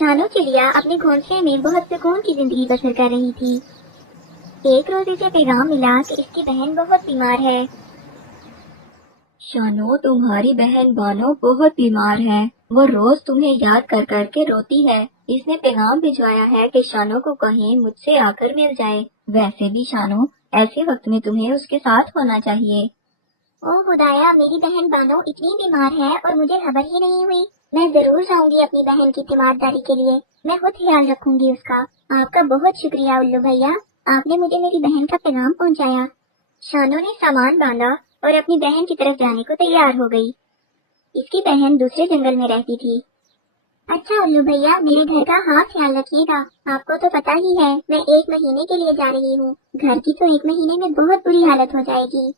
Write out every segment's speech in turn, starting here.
शानो चिड़िया अपने घोंसले में बहुत सुकून की जिंदगी बसर कर रही थी। एक रोज इसे पैगाम मिला कि इसकी बहन बहुत बीमार है। शानो, तुम्हारी बहन बानो बहुत बीमार है। वो रोज तुम्हें याद कर कर के रोती है। इसने पैगाम भिजवाया है कि शानो को कहें मुझसे आकर मिल जाए। वैसे भी शानो, ऐसे वक्त में तुम्हें उसके साथ होना चाहिए। ओ खुदाया, मेरी बहन बानो इतनी बीमार है और मुझे खबर ही नहीं हुई। मैं जरूर जाऊंगी अपनी बहन की तीमारदारी के लिए। मैं खुद ख्याल रखूंगी उसका। आपका बहुत शुक्रिया उल्लू भैया, आपने मुझे मेरी बहन का पैगाम पहुंचाया। शानो ने सामान बांधा और अपनी बहन की तरफ जाने को तैयार हो गई। इसकी बहन दूसरे जंगल में रहती थी। अच्छा उल्लू भैया, मेरे घर का हाँ ख्याल रखिएगा। आपको तो पता ही है मैं 1 महीने के लिए जा रही हूँ। घर की तो 1 महीने में बहुत बुरी हालत हो जाएगी।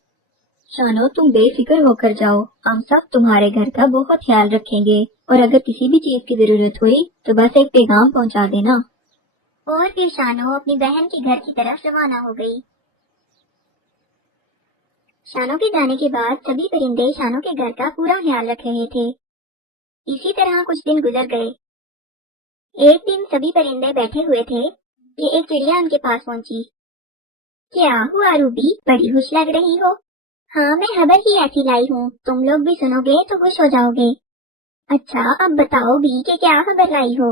शानो, तुम बेफिक्र होकर जाओ। हम सब तुम्हारे घर का बहुत ख्याल रखेंगे और अगर किसी भी चीज की जरूरत हुई तो बस एक पैगाम पहुंचा देना। और फिर शानो अपनी बहन के घर की तरफ रवाना हो गई। शानो के जाने के बाद सभी परिंदे शानो के घर का पूरा ख्याल रख रहे थे। इसी तरह कुछ दिन गुजर गए। एक दिन सभी परिंदे बैठे हुए थे कि एक चिड़िया उनके पास पहुंची। क्या हुआ रूबी, बड़ी खुश लग रही हो? हाँ, मैं खबर ही ऐसी लाई हूँ, तुम लोग भी सुनोगे तो खुश हो जाओगे। अच्छा, अब बताओ भी कि क्या खबर लाई हो?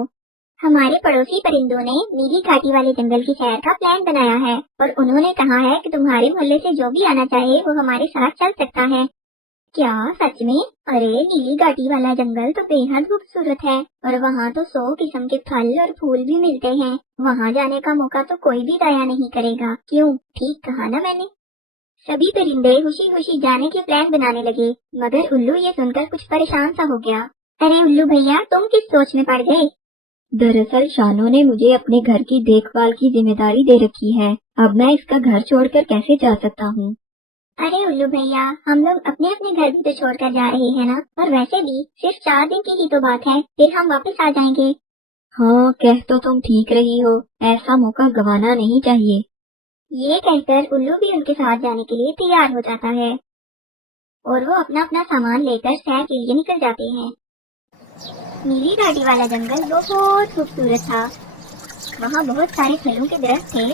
हमारे पड़ोसी परिंदों ने नीली घाटी वाले जंगल की सैर का प्लान बनाया है और उन्होंने कहा है कि तुम्हारे मोहल्ले से जो भी आना चाहे वो हमारे साथ चल सकता है। क्या सच में? अरे, नीली घाटी वाला जंगल तो बेहद खूबसूरत है और वहाँ तो 100 किस्म के फल और फूल भी मिलते हैं। वहाँ जाने का मौका तो कोई भी दाया नहीं करेगा। क्यों, ठीक कहा ना मैंने? सभी परिंदे खुशी खुशी जाने के प्लान बनाने लगे, मगर उल्लू ये सुनकर कुछ परेशान सा हो गया। अरे उल्लू भैया, तुम किस सोच में पड़ गए? दरअसल शानो ने मुझे अपने घर की देखभाल की जिम्मेदारी दे रखी है। अब मैं इसका घर छोड़कर कैसे जा सकता हूँ? अरे उल्लू भैया, हम लोग अपने अपने घर भी तो छोड़कर जा रहे हैं ना। और वैसे भी सिर्फ 4 दिन की ही तो बात है, फिर हम वापस आ जाएंगे। हाँ, कह तो तुम ठीक रही हो। ऐसा मौका गंवाना नहीं चाहिए। ये कहकर उल्लू भी उनके साथ जाने के लिए तैयार हो जाता है और वो अपना अपना सामान लेकर सैर के लिए निकल जाते हैं। नीली घाटी वाला जंगल बहुत खूबसूरत था। वहाँ बहुत सारे फलों के दरख्त थे,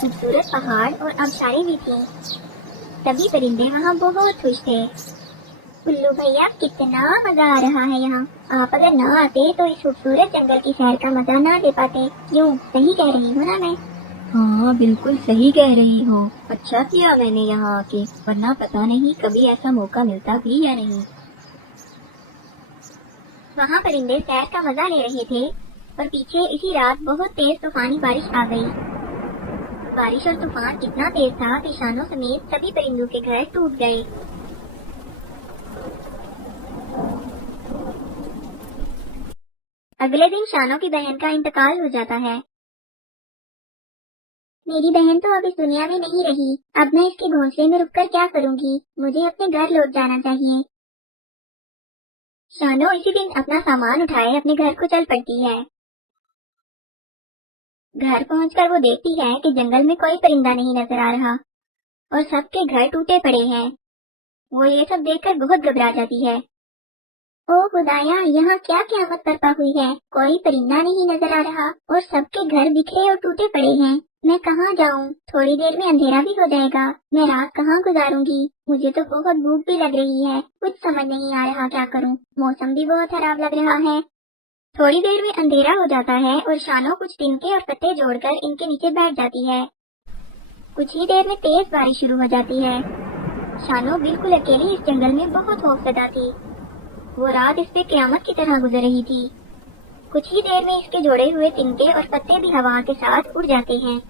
खूबसूरत पहाड़ और आबशारें भी थी। सभी परिंदे वहाँ बहुत खुश थे। उल्लू भैया, कितना मजा आ रहा है यहाँ। आप अगर न आते तो इस खूबसूरत जंगल की सैर का मजा ना ले पाते। यूँ सही कह रही हूँ ना मैं? हाँ, बिल्कुल सही कह रही हो। अच्छा किया मैंने यहाँ आके, वरना पता नहीं कभी ऐसा मौका मिलता भी या नहीं। वहाँ परिंदे सैर का मजा ले रहे थे और पीछे इसी रात बहुत तेज तूफानी बारिश आ गई। बारिश और तूफान इतना तेज था कि शानो समेत सभी परिंदों के घर टूट गए। अगले दिन शानो की बहन का इंतकाल हो जाता है। मेरी बहन तो अब इस दुनिया में नहीं रही। अब मैं इसके घोंसले में रुककर क्या करूंगी? मुझे अपने घर लौट जाना चाहिए। शानो इसी दिन अपना सामान उठाए अपने घर को चल पड़ती है। घर पहुंचकर वो देखती है कि जंगल में कोई परिंदा नहीं नजर आ रहा और सबके घर टूटे पड़े हैं। वो ये सब देखकर बहुत घबरा जाती है। ओ खुदाया, यहाँ क्या क़यामत बरपा हुई है? कोई परिंदा नहीं नजर आ रहा और सबके घर बिखरे और टूटे पड़े हैं। मैं कहाँ जाऊँ? थोड़ी देर में अंधेरा भी हो जाएगा। मैं रात कहाँ गुजारूंगी? मुझे तो बहुत भूख भी लग रही है। कुछ समझ नहीं आ रहा क्या करूँ। मौसम भी बहुत खराब लग रहा है। थोड़ी देर में अंधेरा हो जाता है और शानो कुछ तिनके और पत्ते जोड़कर इनके नीचे बैठ जाती है। कुछ ही देर में तेज बारिश शुरू हो जाती है। शानो बिल्कुल अकेली इस जंगल में बहुत खौफजदा थी। वो रात इस पे क़यामत की तरह गुजर रही थी। कुछ ही देर में इसके जोड़े हुए तिनके और पत्ते भी हवा के साथ उड़ जाते हैं।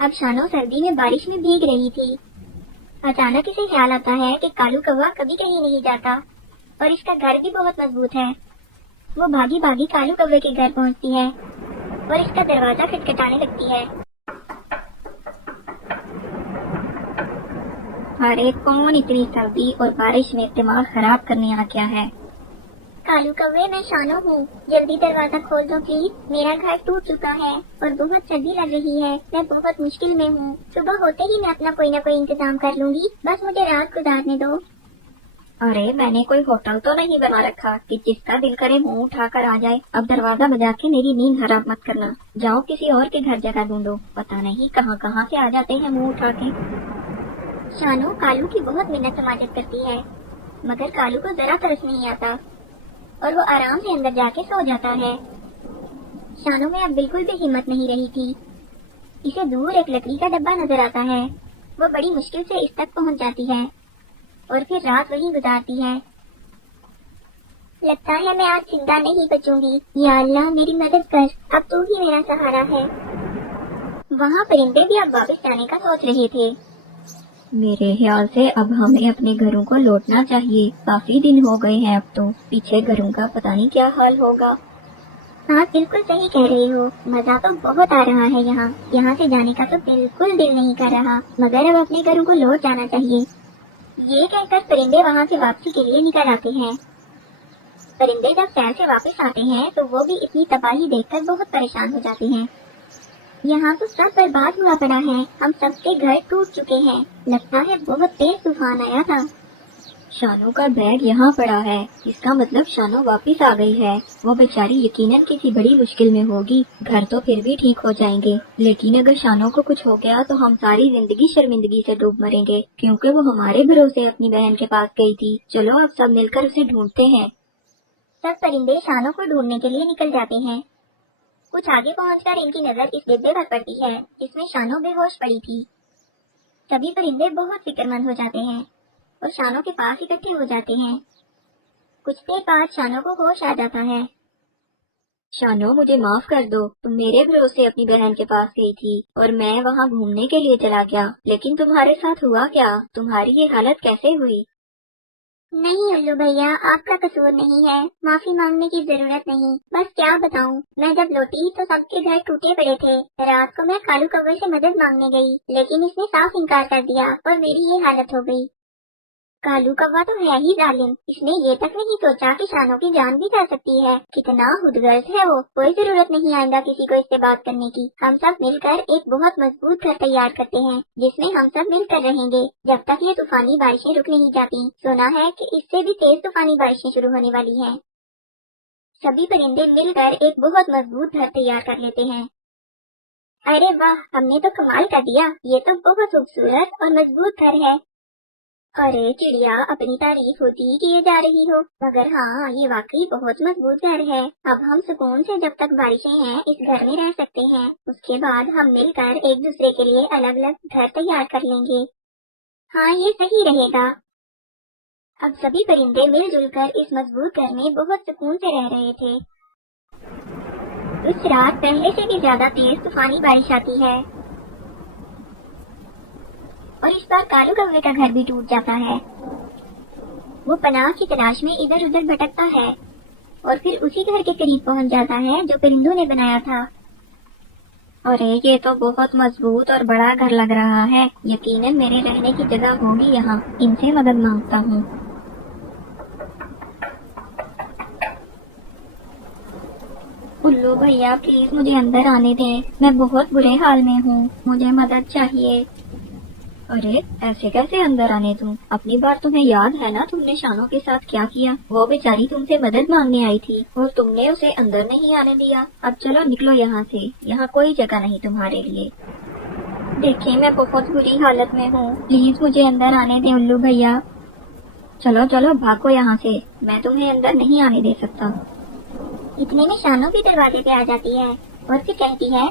अब शानो सर्दी में बारिश में भीग रही थी। अचानक इसे ख्याल आता है कि कालू कौवा कभी कहीं नहीं जाता और इसका घर भी बहुत मजबूत है। वो भागी भागी कालू कौवे के घर पहुंचती है और इसका दरवाजा खटखटाने लगती है। अरे कौन इतनी सर्दी और बारिश में दिमाग खराब करने आ गया है? कालू कौवे, मैं शानो हूँ। जल्दी दरवाजा खोल दो प्लीज। मेरा घर टूट चुका है और बहुत सर्दी लग रही है। मैं बहुत मुश्किल में हूँ। सुबह होते ही मैं अपना कोई न कोई इंतजाम कर लूंगी। बस मुझे रात गुजारने दो। अरे मैंने कोई होटल तो नहीं बना रखा कि जिसका दिल करे मुंह उठा कर आ जाए। अब दरवाजा बजा के मेरी नींद हराम मत करना। जाओ किसी और के घर जगह ढूंढो, पता नहीं कहाँ कहाँ से आ जाते हैं मुंह उठा के। शानू कालू की बहुत मिन्नत समाजत करती है, मगर कालू को जरा तरस नहीं आता और वो आराम से अंदर जाके सो जाता है। शानू में अब बिल्कुल भी हिम्मत नहीं रही थी। इसे दूर एक लकड़ी का डब्बा नजर आता है। वो बड़ी मुश्किल से इस तक पहुंच जाती है और फिर रात वहीं गुजारती है। लगता है मैं आज जिंदा नहीं बचूंगी। या अल्लाह मेरी मदद कर, अब तू ही मेरा सहारा है। वहाँ परिंदे भी अब वापस जाने का सोच रहे थे। मेरे ख्याल से अब हमें अपने घरों को लौटना चाहिए। काफी दिन हो गए हैं, अब तो पीछे घरों का पता नहीं क्या हाल होगा। हाँ बिल्कुल सही कह रही हो, मजा तो बहुत आ रहा है यहाँ। यहाँ से जाने का तो बिल्कुल दिल नहीं कर रहा, मगर अब अपने घरों को लौट जाना चाहिए। ये कहकर परिंदे वहाँ से वापसी के लिए निकल आते हैं। परिंदे जब सैर से वापस आते हैं तो वो भी इतनी तबाही देखकर बहुत परेशान हो जाते हैं। यहाँ तो सब बर्बाद हुआ पड़ा है, हम सबके घर टूट चुके हैं। लगता है बहुत तेज तूफान आया था। शानू का बैग यहाँ पड़ा है, इसका मतलब शानू वापस आ गई है। वो बेचारी यकीनन किसी बड़ी मुश्किल में होगी। घर तो फिर भी ठीक हो जाएंगे, लेकिन अगर शानू को कुछ हो गया तो हम सारी जिंदगी शर्मिंदगी से डूब मरेंगे, क्योंकि वो हमारे भरोसे अपनी बहन के पास गई थी। चलो अब सब मिलकर उसे ढूंढते हैं। सब परिंदे शानू को ढूंढने के लिए निकल जाते हैं। कुछ आगे पहुंचकर इनकी नजर इस डिब्बे पर पड़ती है जिसमें शानू बेहोश पड़ी थी। सभी परिंदे बहुत फिक्रमंद हो जाते हैं और शानू के पास इकट्ठे हो जाते हैं। कुछ देर बाद शानू को होश आ जाता है। शानू मुझे माफ कर दो, तुम मेरे भरोसे अपनी बहन के पास गई थी और मैं वहाँ घूमने के लिए चला गया, लेकिन तुम्हारे साथ हुआ क्या? तुम्हारी ये हालत कैसे हुई? नहीं उल्लू भैया, आपका कसूर नहीं है, माफी मांगने की जरूरत नहीं। बस क्या बताऊं, मैं जब लौटी तो सबके घर टूटे पड़े थे। रात को मैं कालू कौवे से मदद मांगने गई, लेकिन इसने साफ इनकार कर दिया और मेरी ये हालत हो गई। कालू कौवा तो है ही जालिम, इसने ये तक नहीं सोचा कि शानू की जान भी जा सकती है। कितना खुदगर्ज है वो। कोई जरूरत नहीं आइंदा किसी को इससे बात करने की। हम सब मिलकर एक बहुत मजबूत घर तैयार करते हैं जिसमें हम सब मिलकर रहेंगे जब तक ये तूफानी बारिशें रुक नहीं जाती। सुना है कि इससे भी तेज तूफानी बारिशें शुरू होने वाली हैं। सभी परिंदे मिलकर एक बहुत मजबूत घर तैयार कर लेते हैं। अरे वाह, हमने तो कमाल कर दिया, ये तो बहुत खूबसूरत और मजबूत घर है। अरे चिड़िया, अपनी तारीफ होती ही किए जा रही हो, मगर हाँ ये वाकई बहुत मजबूत घर है। अब हम सुकून से जब तक बारिशें हैं इस घर में रह सकते हैं। उसके बाद हम मिलकर एक दूसरे के लिए अलग अलग घर तैयार कर लेंगे। हाँ ये सही रहेगा। अब सभी परिंदे मिलजुल कर इस मजबूत घर में बहुत सुकून से रह रहे थे। उस रात पहले से भी ज्यादा तेज तूफानी बारिश आती है और इस बार कालू कौवे का घर भी टूट जाता है। वो पनाह की तलाश में इधर उधर भटकता है और फिर उसी घर के करीब पहुंच जाता है जो परिंदों ने बनाया था। अरे ये तो बहुत मजबूत और बड़ा घर लग रहा है, यकीनन मेरे रहने की जगह होगी यहाँ। इनसे मदद मांगता हूँ। उल्लू भैया प्लीज मुझे अंदर आने दें, मैं बहुत बुरे हाल में हूँ, मुझे मदद चाहिए। अरे ऐसे कैसे अंदर आने दूं? अपनी बार तुम्हें याद है ना, तुमने शानू के साथ क्या किया? वो बेचारी तुमसे मदद मांगने आई थी और तुमने उसे अंदर नहीं आने दिया। अब चलो निकलो यहाँ से, यहाँ कोई जगह नहीं तुम्हारे लिए। देखिए मैं बहुत बुरी हालत में हूँ, प्लीज मुझे अंदर आने दे उल्लू भैया। चलो चलो भागो यहाँ से, मैं तुम्हें अंदर नहीं आने दे सकता। इतने में शानू भी दरवाजे पे आ जाती है और फिर कहती है,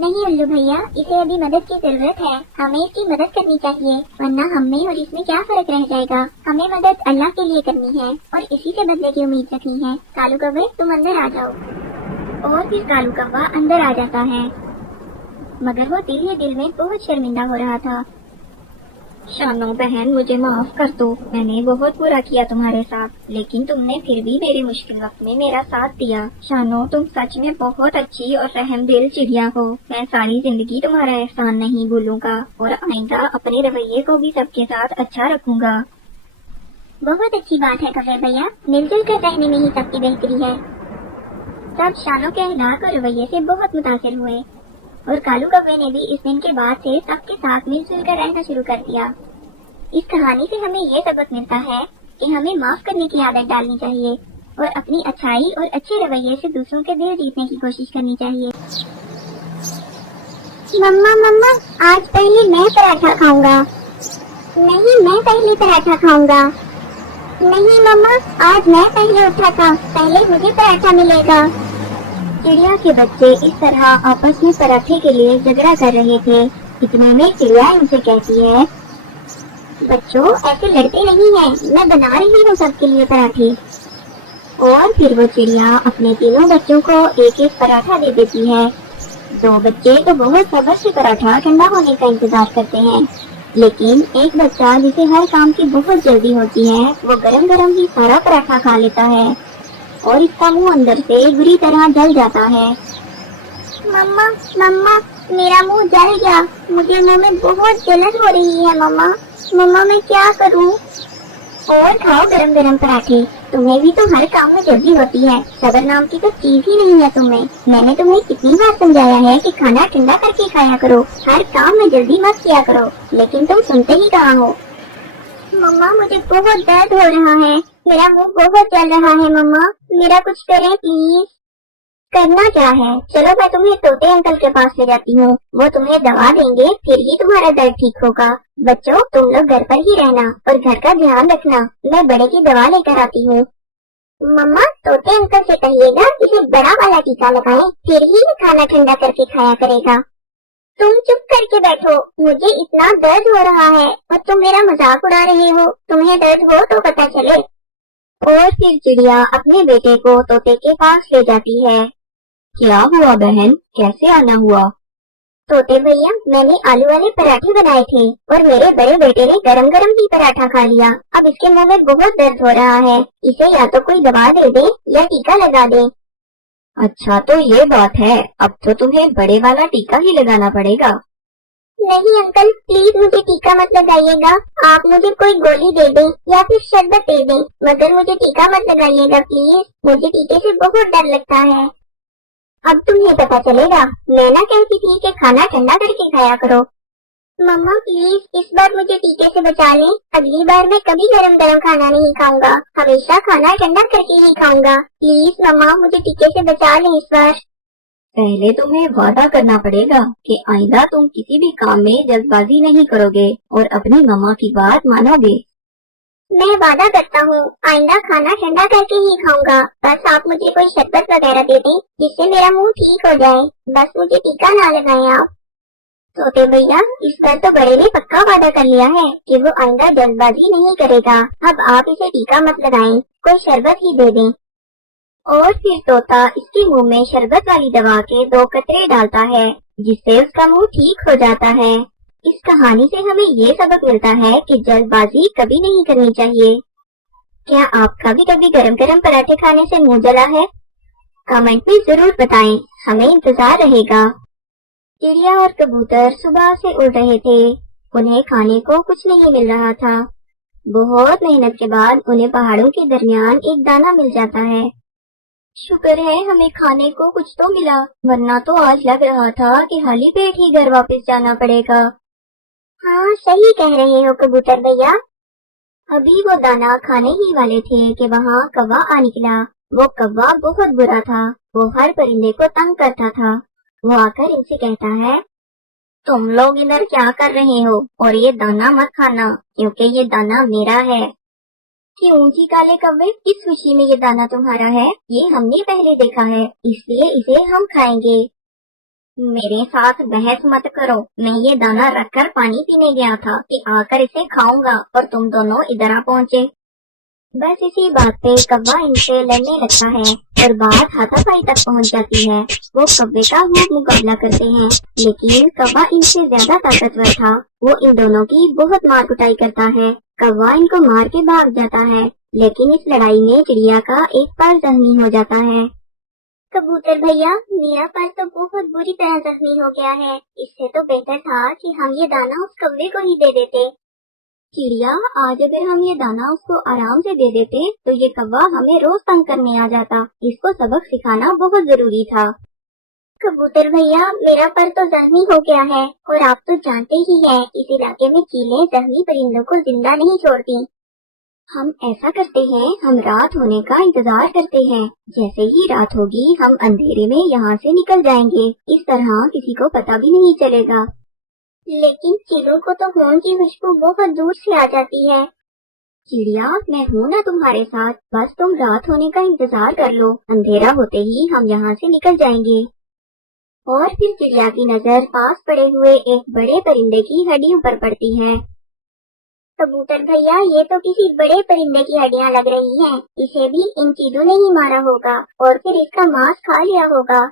नहीं उल्लू भैया, इसे अभी मदद की जरूरत है, हमें इसकी मदद करनी चाहिए, वरना हम में और इसमें क्या फर्क रह जाएगा। हमें मदद अल्लाह के लिए करनी है और इसी से बदले की उम्मीद रखनी है। कालू कौवे तुम अंदर आ जाओ। और फिर कालू कौवा अंदर आ जाता है, मगर वो दिल ही दिल में बहुत शर्मिंदा हो रहा था। शानू बहन मुझे माफ कर दो, मैंने बहुत बुरा किया तुम्हारे साथ, लेकिन तुमने फिर भी मेरे मुश्किल वक्त में मेरा साथ दिया। शानू तुम सच में बहुत अच्छी और रहमदिल चिड़िया हो, मैं सारी जिंदगी तुम्हारा एहसान नहीं भूलूंगा और आइंदा अपने रवैये को भी सबके साथ अच्छा रखूंगा। बहुत अच्छी बात है कौवे भैया, मिलजुल कर रहने में ही सबकी बेहतरी है। सब शानू के अखलाक और रवैये से बहुत मुतासिर हुए और कालू कौवे ने भी इस दिन के बाद से सबके साथ मिलजुल कर रहना शुरू कर दिया। इस कहानी से हमें ये सबक मिलता है कि हमें माफ करने की आदत डालनी चाहिए और अपनी अच्छाई और अच्छे रवैये से दूसरों के दिल जीतने की कोशिश करनी चाहिए। मम्मा मम्मा, आज पहले मैं पराठा खाऊंगा। नहीं, मैं पहले पराठा खाऊंगा। नहीं मम्मा, आज मैं पहले उठा था, पहले मुझे पराठा मिलेगा। चिड़िया के बच्चे इस तरह आपस में पराठे के लिए झगड़ा कर रहे थे। इतने में चिड़िया इनसे कहती है, बच्चों ऐसे लड़ते नहीं हैं, मैं बना रही हूँ सबके लिए पराठे। और फिर वो चिड़िया अपने तीनों बच्चों को एक एक पराठा दे देती है। दो बच्चे तो बहुत सब्र से पराठा ठंडा होने का इंतजार करते हैं, लेकिन एक बच्चा जिसे हर काम की बहुत जल्दी होती है, वो गरम गरम ही सारा पराठा खा लेता है और इसका मुंह अंदर से बुरी तरह जल जाता है। मम्मा मम्मा, मेरा मुंह जल गया, मुझे मुंह में बहुत जलन हो रही है। मम्मा मम्मा, मैं क्या करूं? और खाओ गरम गरम पराठे, तुम्हें भी तो हर काम में जल्दी होती है, सब्र नाम की तो चीज ही नहीं है तुम्हें। मैंने तुम्हें कितनी बार समझाया है कि खाना ठंडा करके खाया करो, हर काम में जल्दी मत किया करो, लेकिन तुम सुनते ही कहाँ हो। मम्मा मुझे बहुत दर्द हो रहा है, मेरा मुंह बहुत जल रहा है। मम्मा मेरा कुछ करें प्लीज। करना क्या है, चलो मैं तुम्हें तोते अंकल के पास ले जाती हूँ, वो तुम्हें दवा देंगे, फिर ही तुम्हारा दर्द ठीक होगा। बच्चों तुम लोग घर पर ही रहना और घर का ध्यान रखना, मैं बड़े की दवा लेकर आती हूँ। मम्मा तोते अंकल से कहिएगा इसे बड़ा वाला टीका लगाएं, फिर ही ये खाना ठंडा करके खाया करेगा। तुम चुप करके बैठो, मुझे इतना दर्द हो रहा है और तुम मेरा मजाक उड़ा रहे हो, तुम्हें दर्द हो तो पता चले। और फिर चिड़िया अपने बेटे को तोते के पास ले जाती है। क्या हुआ बहन, कैसे आना हुआ? तोते भैया, मैंने आलू वाले पराठे बनाए थे और मेरे बड़े बेटे ने गरम गरम ही पराठा खा लिया। अब इसके मुंह में बहुत दर्द हो रहा है, इसे या तो कोई दवा दे दे या टीका लगा दे। अच्छा तो ये बात है, अब तो तुम्हें बड़े वाला टीका ही लगाना पड़ेगा। नहीं अंकल, प्लीज मुझे टीका मत लगाइएगा, आप मुझे कोई गोली दे दें या फिर शरबत दे दें, मगर मुझे टीका मत लगाइएगा प्लीज, मुझे टीके से बहुत डर लगता है। अब तुम्हें पता चलेगा, मैं ना कहती थी कि खाना ठंडा करके खाया करो। मम्मा प्लीज इस बार मुझे टीके से बचा लें, अगली बार मैं कभी गरम गरम खाना नहीं खाऊंगा, हमेशा खाना ठंडा करके ही खाऊंगा। प्लीज मम्मा मुझे टीके से बचा लें इस बार। पहले तुम्हें वादा करना पड़ेगा कि आइंदा तुम किसी भी काम में जल्दबाजी नहीं करोगे और अपनी मम्मा की बात मानोगे। मैं वादा करता हूँ आइंदा खाना ठंडा करके ही खाऊंगा, बस आप मुझे कोई शरबत वगैरह दे दें जिससे मेरा मुंह ठीक हो जाए, बस मुझे टीका ना लगाएं आप। तोते भैया इस बार तो बड़े ने पक्का वादा कर लिया है कि वो आइंदा जल्दबाजी नहीं करेगा, अब आप इसे टीका मत लगाएं, कोई शरबत ही दे दें। और फिर तोता इसके मुंह में शरबत वाली दवा के 2 कतरे डालता है, जिससे उसका मुंह ठीक हो जाता है। इस कहानी से हमें ये सबक मिलता है कि जल्दबाजी कभी नहीं करनी चाहिए। क्या आपका भी कभी गरम गरम पराठे खाने से मुंह जला है? कमेंट में जरूर बताएं, हमें इंतजार रहेगा। चिड़िया और कबूतर सुबह से उड़ रहे थे, उन्हें खाने को कुछ नहीं मिल रहा था। बहुत मेहनत के बाद उन्हें पहाड़ों के दरमियान एक दाना मिल जाता है। शुक्र है हमें खाने को कुछ तो मिला, वरना तो आज लग रहा था कि खाली पेट ही घर वापस जाना पड़ेगा। हाँ सही कह रहे हो कबूतर भैया। अभी वो दाना खाने ही वाले थे कि वहाँ कौवा आ निकला। वो कौवा बहुत बुरा था, वो हर परिंदे को तंग करता था। वो आकर इनसे कहता है, तुम लोग इधर क्या कर रहे हो और ये दाना मत खाना, क्योंकि ये दाना मेरा है। क्यों जी काले कौवे, किस खुशी में ये दाना तुम्हारा है? ये हमने पहले देखा है, इसलिए इसे हम खाएंगे। मेरे साथ बहस मत करो, मैं ये दाना रखकर पानी पीने गया था कि आकर इसे खाऊंगा और तुम दोनों इधर आ पहुँचे। बस इसी बात पे कौवा इनसे लड़ने लगता है और बात हाथापाई तक पहुंच जाती है। वो कौवे का खूब मुकाबला करते हैं, लेकिन कौवा इनसे ज्यादा ताकतवर था। वो इन दोनों की बहुत मार कुटाई करता है। कौवा इनको मार के भाग जाता है, लेकिन इस लड़ाई में चिड़िया का एक पैर जख्मी हो जाता है। कबूतर भैया, मेरा पैर तो बहुत बुरी तरह जख्मी हो गया है, इससे तो बेहतर था कि हम ये दाना उस कौवे को ही दे देते। चिड़िया, आज अगर हम ये दाना उसको आराम से दे देते तो ये कौवा हमें रोज तंग करने आ जाता। इसको सबक सिखाना बहुत जरूरी था। कबूतर भैया, मेरा पर तो जख्मी हो गया है और आप तो जानते ही हैं इस इलाके में चीलें जख्मी परिंदों को जिंदा नहीं छोड़ती। हम ऐसा करते हैं, हम रात होने का इंतजार करते हैं। जैसे ही रात होगी हम अंधेरे में यहाँ से निकल जाएंगे। इस तरह किसी को पता भी नहीं चलेगा। लेकिन चीलों को तो खून की खुशबू बहुत दूर से आ जाती है। चिड़िया, मैं हूँ ना तुम्हारे साथ, बस तुम रात होने का इंतजार कर लो। अंधेरा होते ही हम यहाँ से निकल जाएंगे। और फिर चिड़िया की नजर पास पड़े हुए एक बड़े परिंदे की हड्डियों पर पड़ती है। कबूतर भैया, ये तो किसी बड़े परिंदे की हड्डियां लग रही हैं। इसे भी इन चीलों ने ही मारा होगा और फिर इसका मांस खा लिया होगा।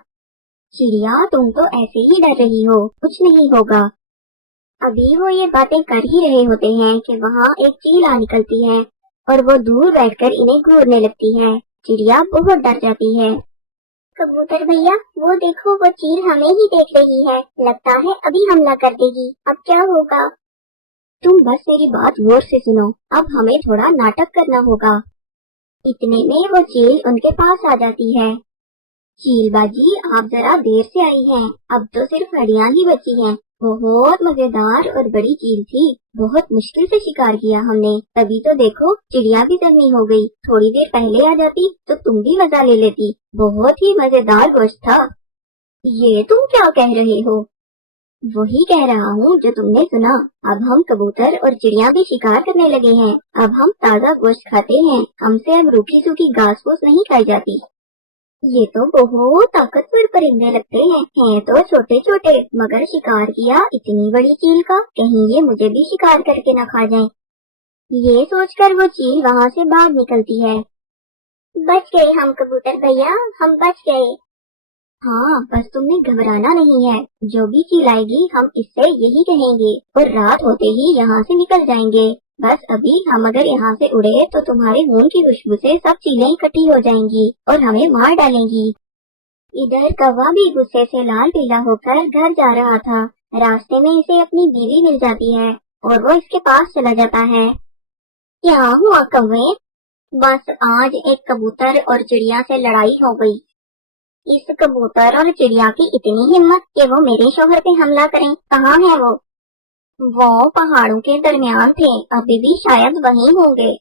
चिड़िया, तुम तो ऐसे ही डर रही हो, कुछ नहीं होगा। अभी वो ये बातें कर ही रहे होते हैं कि वहाँ एक चील आ निकलती है और वो दूर बैठकर इन्हें घूरने लगती है। चिड़िया बहुत डर जाती है। कबूतर भैया, वो देखो, वो चील हमें ही देख रही है। लगता है अभी हमला कर देगी। अब क्या होगा? तुम बस मेरी बात गौर से सुनो। अब हमें थोड़ा नाटक करना होगा। इतने में वो चील उनके पास आ जाती है। चील बाजी, आप जरा देर से आई हैं। अब तो सिर्फ हड्डियां ही बची हैं। बहुत मजेदार और बड़ी चील थी। बहुत मुश्किल से शिकार किया हमने, तभी तो देखो चिड़िया भी जख्मी हो गई। थोड़ी देर पहले आ जाती तो तुम भी मजा ले लेती। बहुत ही मजेदार गोश्त था। ये तुम क्या कह रहे हो? वही कह रहा हूँ जो तुमने सुना। अब हम कबूतर और चिड़िया भी शिकार करने लगे हैं। अब हम ताज़ा गोश्त खाते हैं। हमसे अब रूखी सूखी घास फूस नहीं खाई जाती। ये तो बहुत ताकतवर परिंदे लगते हैं तो छोटे छोटे, मगर शिकार किया इतनी बड़ी चील का, कहीं ये मुझे भी शिकार करके न खा जाए। ये सोचकर वो चील वहाँ से भाग निकलती है। बच गए हम कबूतर भैया, हम बच गए। हाँ, बस तुमने घबराना नहीं है। जो भी चील आएगी हम इससे यही कहेंगे और रात होते ही यहाँ से निकल जाएंगे। बस अभी हम अगर यहाँ से उड़े तो तुम्हारे खून की खुशबू से सब चीलें इकट्ठी हो जाएंगी और हमें मार डालेंगी। इधर कौवा भी गुस्से से लाल पीला होकर घर जा रहा था। रास्ते में इसे अपनी बीवी मिल जाती है और वो इसके पास चला जाता है। क्या हुआ कौवे? बस आज एक कबूतर और चिड़िया से लड़ाई हो गई। इस कबूतर और चिड़िया की इतनी हिम्मत कि वो मेरे शोहर पे हमला करें। कहाँ है वो? वो पहाड़ों के दरमियान थे, अभी भी शायद वहीं होंगे।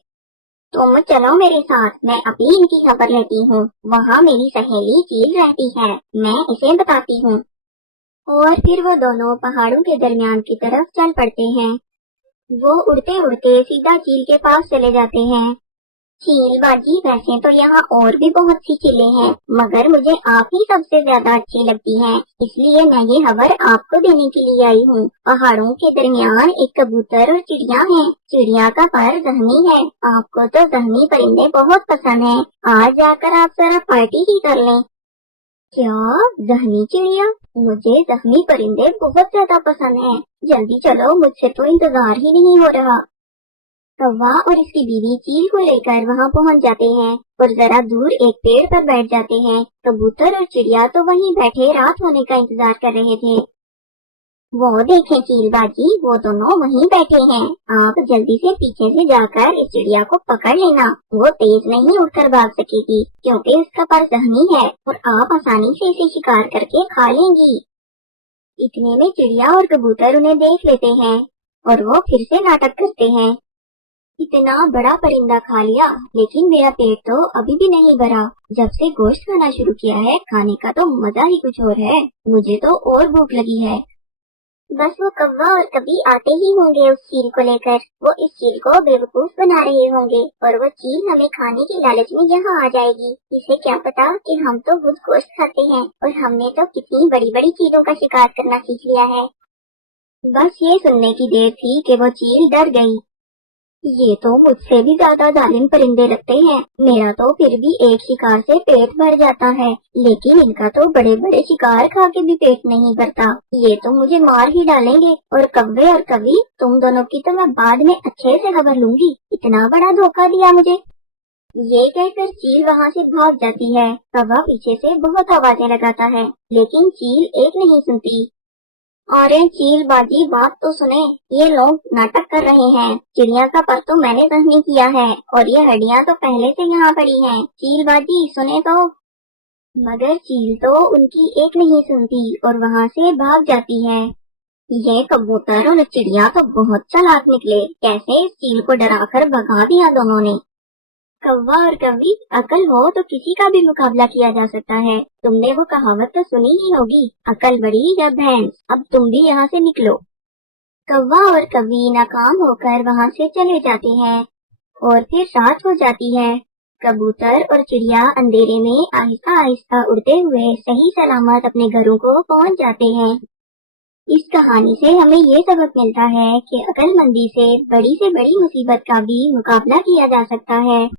तुम चलो मेरे साथ, मैं अभी इनकी खबर लेती हूँ। वहाँ मेरी सहेली चील रहती है, मैं इसे बताती हूँ। और फिर वो दोनों पहाड़ों के दरमियान की तरफ चल पड़ते हैं। वो उड़ते उड़ते सीधा चील के पास चले जाते हैं। चील बाजी, वैसे तो यहाँ और भी बहुत सी चीलें हैं, मगर मुझे आप ही सबसे ज्यादा अच्छी लगती हैं, इसलिए मैं ये खबर आपको देने के लिए आई हूँ। पहाड़ों के दरमियान एक कबूतर और चिड़िया है। चिड़िया का पर जख्मी है। आपको तो जख्मी परिंदे बहुत पसंद हैं। आज जाकर आप जरा पार्टी ही कर लें। क्या? जख्मी चिड़िया? मुझे जख्मी परिंदे बहुत ज्यादा पसंद हैं। जल्दी चलो, मुझसे तो इंतजार ही नहीं हो रहा। कौवा और इसकी बीवी चील को लेकर वहाँ पहुँच जाते हैं और जरा दूर एक पेड़ पर बैठ जाते हैं। कबूतर और चिड़िया तो वहीं बैठे रात होने का इंतजार कर रहे थे। वो देखें चील बाजी, वो दोनों वहीं बैठे हैं। आप जल्दी से पीछे से जाकर इस चिड़िया को पकड़ लेना। वो तेज नहीं उड़कर भाग सकेगी क्योंकि उसका पर जख्मी है और आप आसानी से इसे शिकार करके खा लेंगी। इतने में चिड़िया और कबूतर उन्हें देख लेते हैं और वो फिर से नाटक करते हैं। इतना बड़ा परिंदा खा लिया, लेकिन मेरा पेट तो अभी भी नहीं भरा। जब से गोश्त खाना शुरू किया है, खाने का तो मजा ही कुछ और है। मुझे तो और भूख लगी है। बस वो कौवा और कभी आते ही होंगे उस चील को लेकर। वो इस चील को बेवकूफ बना रहे होंगे और वो चील हमें खाने की लालच में यहाँ आ जाएगी। इसे क्या पता कि हम तो खुद गोश्त खाते हैं और हमने तो कितनी बड़ी बड़ी चीलों का शिकार करना सीख लिया है। बस ये सुनने की देर थी कि वो चील डर गई। ये तो मुझसे भी ज्यादा जालिम परिंदे लगते हैं। मेरा तो फिर भी एक शिकार से पेट भर जाता है, लेकिन इनका तो बड़े बड़े शिकार खा के भी पेट नहीं भरता। ये तो मुझे मार ही डालेंगे। और कौवे और कवि, तुम दोनों की तो मैं बाद में अच्छे से खबर लूंगी। इतना बड़ा धोखा दिया मुझे। ये कहकर चील वहाँ से भाग जाती है। कौवा पीछे से बहुत आवाजें लगाता है, लेकिन चील एक नहीं सुनती। अरे चील बाजी, बात तो सुने। ये लोग नाटक कर रहे हैं। चिड़िया का पर तो मैंने जख्मी किया है और ये हड्डियां तो पहले से यहाँ पड़ी हैं। चील बाजी सुने तो। मगर चील तो उनकी एक नहीं सुनती और वहाँ से भाग जाती है। ये कबूतर और चिड़िया तो बहुत चालाक निकले, कैसे इस चील को डराकर भगा दिया दोनों ने। कौवा और कौवी, अकल हो तो किसी का भी मुकाबला किया जा सकता है। तुमने वो कहावत तो सुनी ही होगी, अकल बड़ी या भैंस। अब तुम भी यहाँ से निकलो। कौवा और कौवी नाकाम होकर वहाँ से चले जाते हैं और फिर रात हो जाती है। कबूतर और चिड़िया अंधेरे में आहिस्ता आहिस्ता उड़ते हुए सही सलामत अपने घरों को पहुँच जाते हैं। इस कहानी से हमें ये सबक मिलता है कि अक्लमंदी से बड़ी मुसीबत का भी मुकाबला किया जा सकता है।